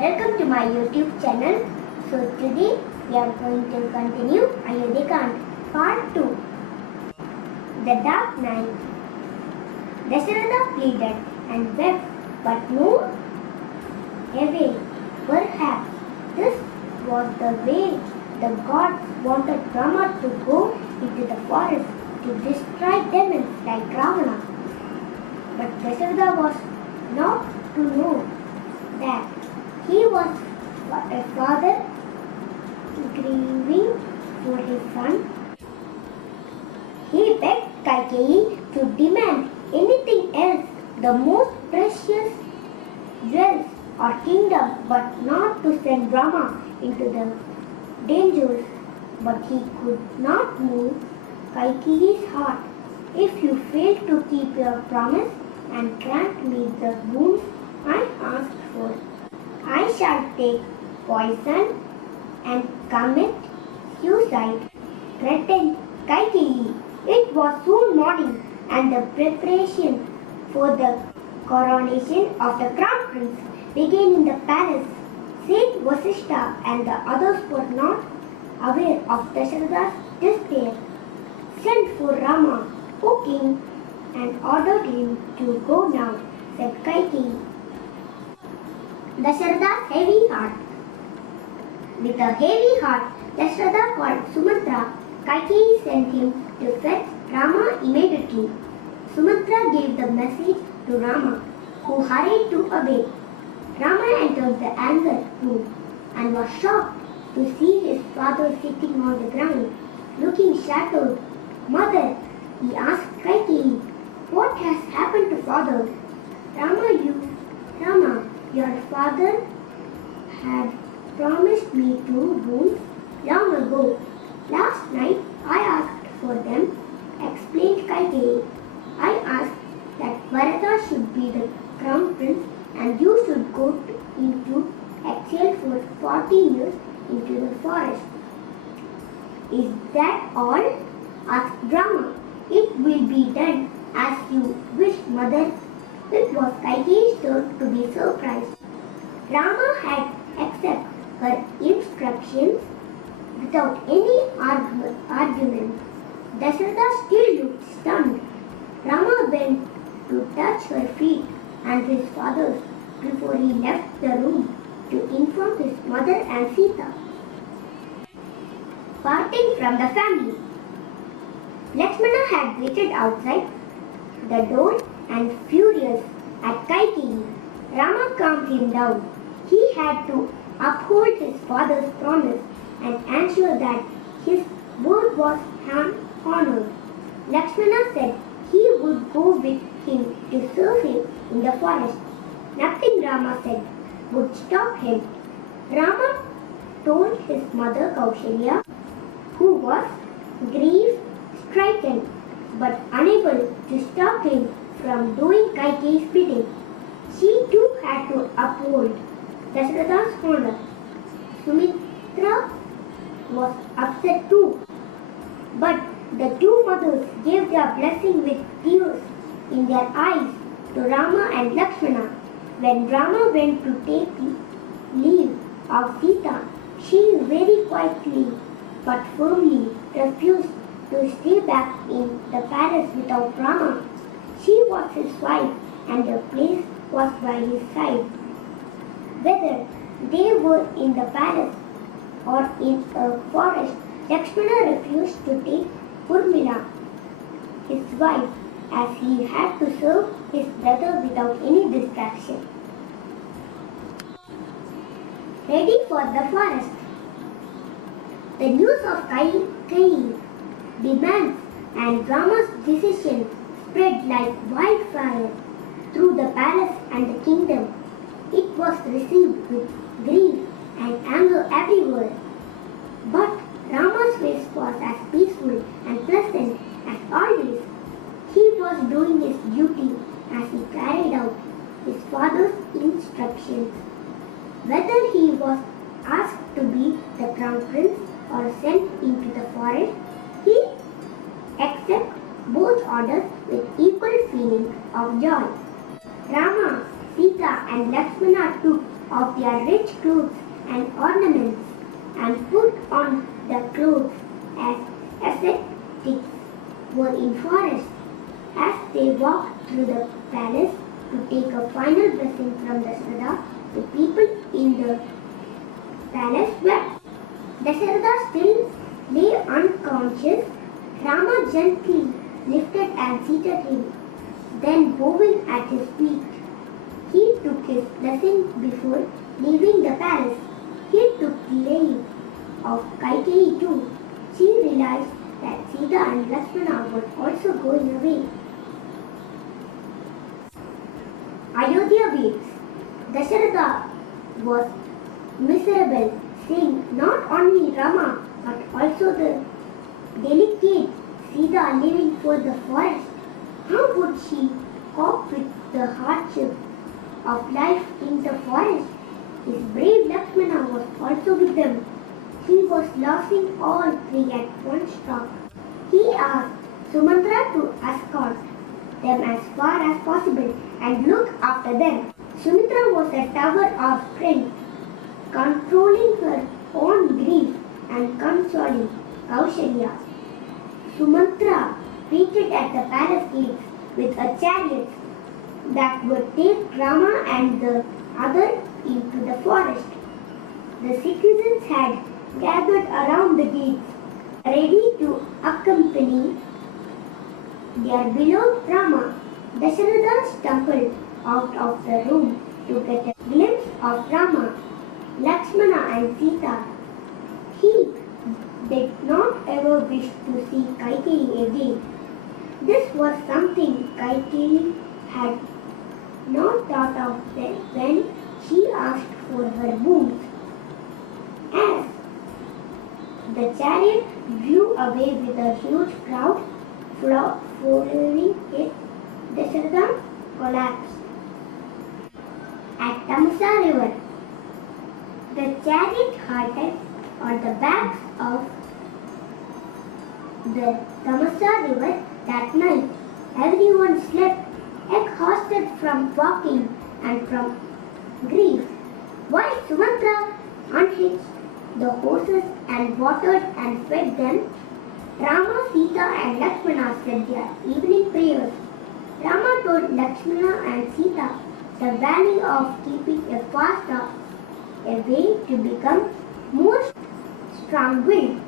Welcome to my YouTube channel. So today we are going to continue Ayodhya Part 2. The Dark Night. Dasharatha pleaded and wept, but no avail. Perhaps this was the way the gods wanted Rama to go into the forest to destroy demons like Ravana. But Dasharatha was not to know that he was a father grieving for his son. He begged Kaikeyi to demand anything else, the most precious jewels or kingdom, but not to send Rama into the dangers. But he could not move Kaikeyi's heart. If you fail to keep your promise and grant me the boon I asked for, I shall take poison and commit suicide, threatened Kaikeyi. It was soon morning, and the preparation for the coronation of the crown prince began in the palace. Saint Vasishtha and the others were not aware of Dasharatha's despair. Send for Rama, O king, and ordered him to go now, said Kaikeyi. Dasharatha's heavy heart. With a heavy heart, Dasharatha called Sumatra. Kaikeyi sent him to fetch Rama immediately. Sumatra gave the message to Rama, who hurried to obey. Rama entered the anger room and was shocked to see his father sitting on the ground, looking shattered. Mother, he asked Kaikeyi, what has happened to father? Rama, your father had promised me 2 boons long ago. Last night I asked for them, explained Kaikeyi. I asked that Bharata should be the crown prince and you should go into exile for 14 years into the forest. Is that all? Asked Rama. It will be done as you wish, mother. It was Kaikeyi's turn to be surprised. Rama had accepted her instructions without any argument. Dasharatha still looked stunned. Rama went to touch her feet and his father's before he left the room to inform his mother and Sita. Parting from the family. Lakshmana had waited outside the door and furious at Kaikeyi. Rama calmed him down. He had to uphold his father's promise and ensure that his word was honored. Lakshmana said he would go with him to serve him in the forest. Nothing, Rama said, would stop him. Rama told his mother Kaushalya, who was grief-stricken but unable to stop him from doing Kaikeyi's bidding. She too had to uphold Dasharatha's honor. Sumitra was upset too, but the 2 mothers gave their blessing with tears in their eyes to Rama and Lakshmana. When Rama went to take leave of Sita, she very quietly but firmly refused to stay back in the palace without Rama. She was his wife and her place was by his side. Whether they were in the palace or in a forest, Lakshmana refused to take Urmila, his wife, as he had to serve his brother without any distraction. Ready for the forest. The news of Kaikeyi's demands and Rama's decision spread like wildfire through the palace and the kingdom. It was received with grief and anger everywhere. But Rama's face was as peaceful and pleasant as always. He was doing his duty as he carried out his father's instructions. Whether he was asked to be the crown prince or sent into the forest, he accepted both orders with equal feeling of joy. Rama, Sita and Lakshmana took of their rich clothes and ornaments and put on the clothes as ascetics were in forest. As they walked through the palace to take a final blessing from Dasharatha, the people in the palace wept. Dasharatha still lay unconscious. Rama gently lifted and seated him. Then bowing at his feet, he took his blessing before leaving the palace. He took leave of Kaikeyi too. She realized that Sita and Lakshmana were also going away. Ayodhya weeps. Dasharatha was miserable, saying not only Rama but also the delicate Sita living for the forest. How would she cope with the hardship of life in the forest? His brave Lakshmana was also with them. He was laughing all three at one stroke. He asked Sumantra to escort them as far as possible and look after them. Sumitra was a tower of strength, controlling her own grief and consoling Kaushalya. Sumantra waited at the palace gates with a chariot that would take Rama and the other into the forest. The citizens had gathered around the gates, ready to accompany their beloved Rama. Dasharatha stumbled out of the room to get a glimpse of Rama, Lakshmana and Sita. He did not ever wish to see Kaikeyi again. This was something Kaikeyi had not thought of when she asked for her boons. As the chariot drew away with a huge crowd following it, Dasharatha collapsed. At Tamasa river, the chariot halted on the banks of the Tamasa river that night. Everyone slept, exhausted from walking and from grief, while Sumatra unhitched the horses and watered and fed them. Rama, Sita and Lakshmana said their evening prayers. Rama told Lakshmana and Sita the value of keeping a fast up, a way to become more strong-willed.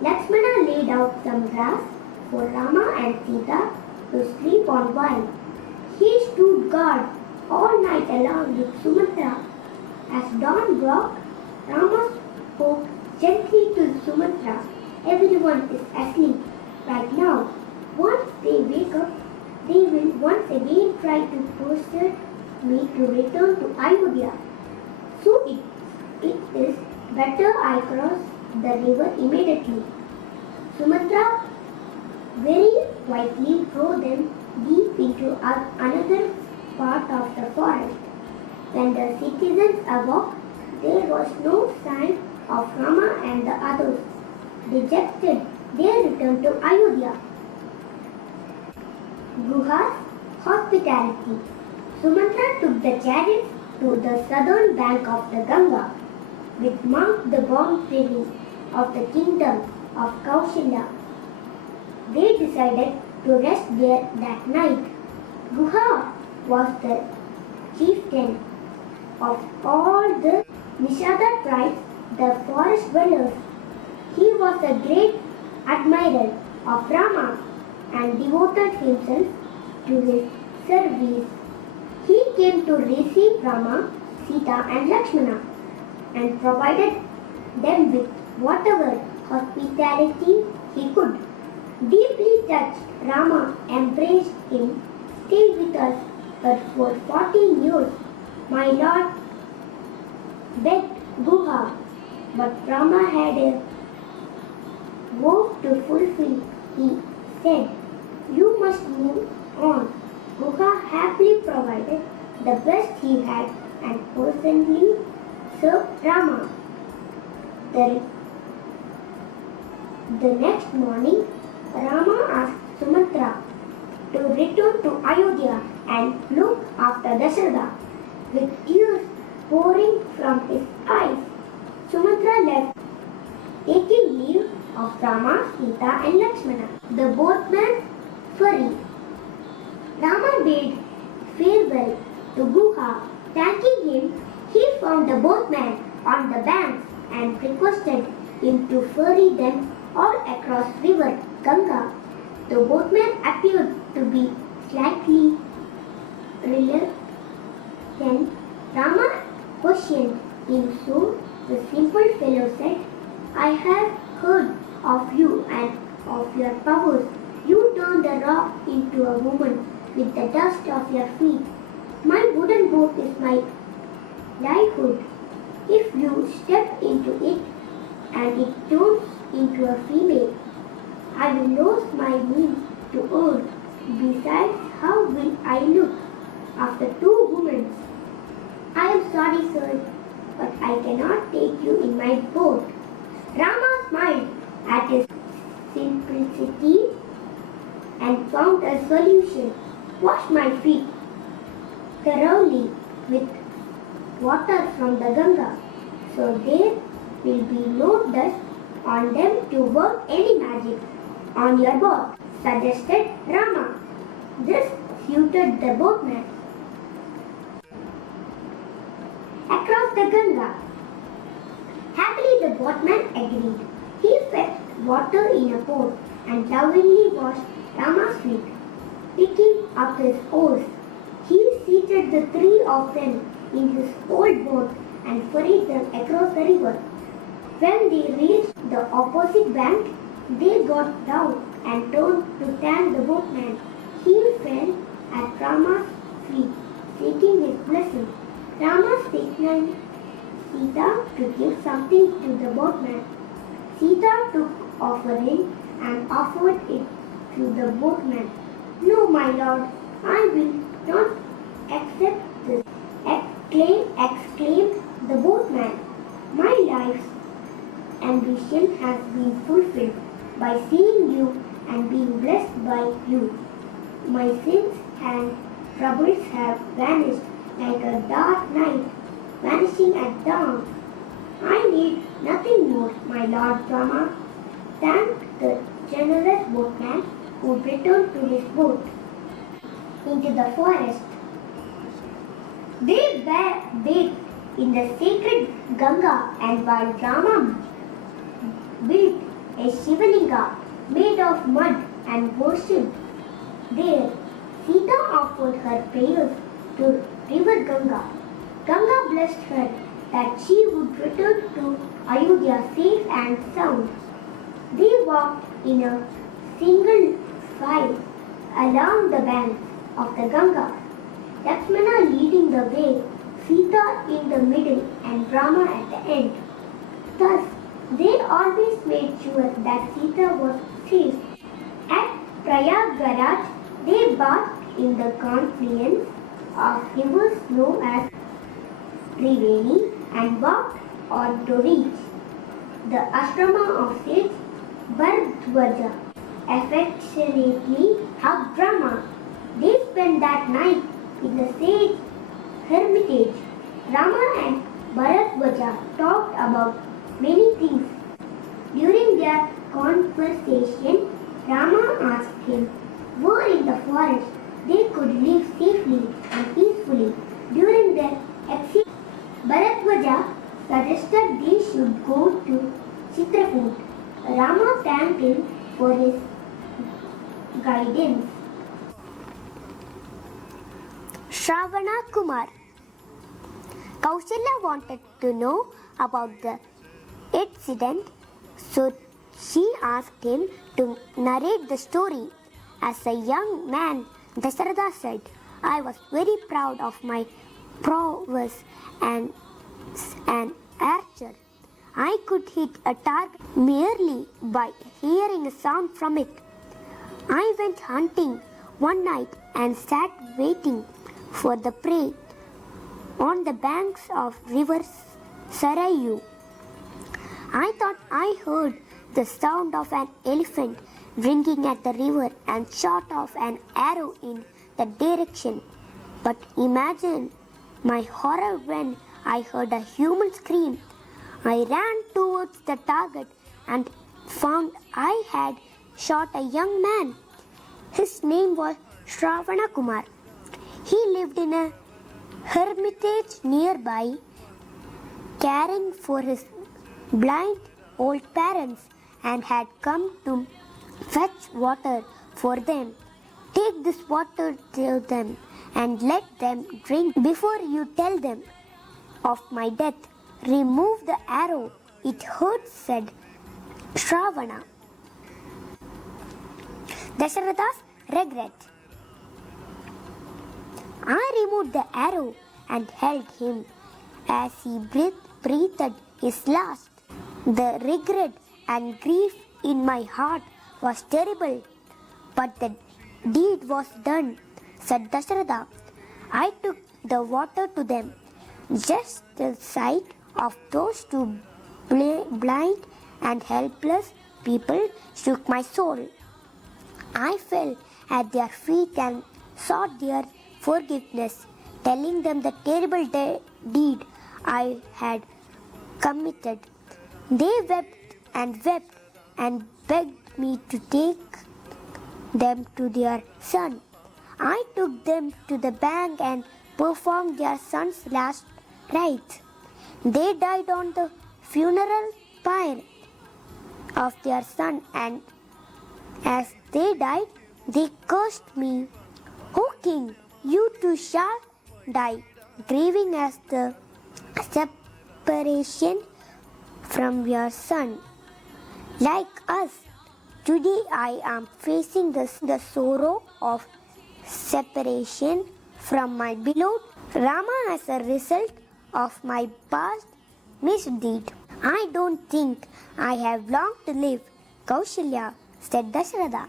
Lakshmana laid out some grass for Rama and Sita to sleep on while he stood guard all night along with Sumatra. As dawn broke, Rama spoke gently to Sumatra. Everyone is asleep right now. Once they wake up, they will once again try to persuade me to return to Ayodhya. So it is better I cross the river immediately. Sumatra very quietly drove them deep into another part of the forest. When the citizens awoke, there was no sign of Rama and the others. Dejected, they returned to Ayodhya. Guha's hospitality. Sumatra took the chariot to the southern bank of the Ganga, which marked the boundary of the kingdom of Kaushalya. They decided to rest there that night. Guha was the chieftain of all the Nishada tribes, the forest dwellers. He was a great admirer of Rama and devoted himself to his service. He came to receive Rama, Sita and Lakshmana and provided them with whatever hospitality he could. Deeply touched, Rama embraced him. Stay with us for 14 years, my lord, begged Guha. But Rama had a vow to fulfill. He said, "You must move on." Guha happily provided the best he had and personally served Rama. The next morning, Rama asked Sumatra to return to Ayodhya and look after Dasharatha. With tears pouring from his eyes. Sumitra left, taking leave of Rama, Sita and Lakshmana. The boatman furry. Rama bade farewell to Guha. Thanking him, he found the boatman on the banks and requested him to ferry them all across river Ganga. The boatman appeared to be slightly reluctant. Rama questioned him soon. The simple fellow said, I have heard of you and of your powers. You turned a rock into a woman with the dust of your feet. My wooden boat is my livelihood. If you step into it and it turns into a female, I will lose my means to earn. Besides, how will I look after two women? I am sorry, sir, but I cannot take you in my boat. Rama smiled at his simplicity and found a solution. Wash my feet thoroughly with water from the Ganga, so there will be no dust on them to work any magic on your boat, suggested Rama. This suited the boatman. Across the Ganga. Happily the boatman agreed. He fetched water in a pot and lovingly washed Rama's feet. Picking up his oars, he seated the three of them in his old boat and ferried them across the river. When they reached the opposite bank, they got down and turned to thank the boatman. He fell at Rama's feet, seeking his blessing. Rama signaled Sita to give something to the boatman. Sita took offering and offered it to the boatman. No, my lord, I will not accept this, exclaimed the boatman. My life's ambition has been fulfilled by seeing you and being blessed by you. My sins and troubles have vanished like a dark night vanishing at dawn. I need nothing more, my lord Rama. Thanked the generous boatman who returned to his boat into the forest. They bathed in the sacred Ganga, and while Rama built a Shivalinga made of mud and worshipped there, Sita offered her prayers to river Ganga. Ganga blessed her that she would return to Ayodhya safe and sound. They walked in a single file along the banks of the Ganga, Lakshmana leading the way, Sita in the middle and Rama at the end. Thus, they always made sure that Sita was safe. At Prayagraj, they bathed in the confluence of rivers known as Triveni and walked on to reach the ashrama of sage Bharadwaja. Affectionately hugged Rama. They spent that night in the sage hermitage. Rama and Bharadwaja talked about many things. During their conversation, Rama asked him where in the forest they could live safely and peacefully during their exile. Bharadwaja suggested they should go to Chitrakoot. Rama thanked him for his guidance. Shravana Kumar. Kaushalya wanted to know about the incident, so she asked him to narrate the story. As a young man, Dasharatha said, I was very proud of my prowess as an archer. I could hit a target merely by hearing a sound from it. I went hunting one night and sat waiting for the prey on the banks of river Sarayu. I thought I heard the sound of an elephant drinking at the river and shot off an arrow in that direction. But imagine my horror when I heard a human scream. I ran towards the target and found I had shot a young man. His name was Shravana Kumar. He lived in a hermitage nearby, caring for his blind old parents and had come to fetch water for them. Take this water to them and let them drink before you tell them of my death. Remove the arrow, it hurts, said Shravana. Dasharatha's regret. I removed the arrow and held him as he breathed his last. The regret and grief in my heart was terrible, but the deed was done, said Dasharatha. I took the water to them. Just the sight of those two blind and helpless people shook my soul. I fell at their feet and sought their forgiveness, telling them the terrible deed I had committed. They wept and begged me to take them to their son. I took them to the bank and performed their son's last rites. They died on the funeral pyre of their son, and as they died, they cursed me. O king, you too shall die, grieving as the separation from your son. Like us, today I am facing the sorrow of separation from my beloved Rama as a result of my past misdeed. I don't think I have long to live, Kaushalya, said Dasharatha.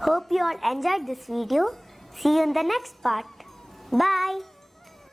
Hope you all enjoyed this video. See you in the next part. Bye.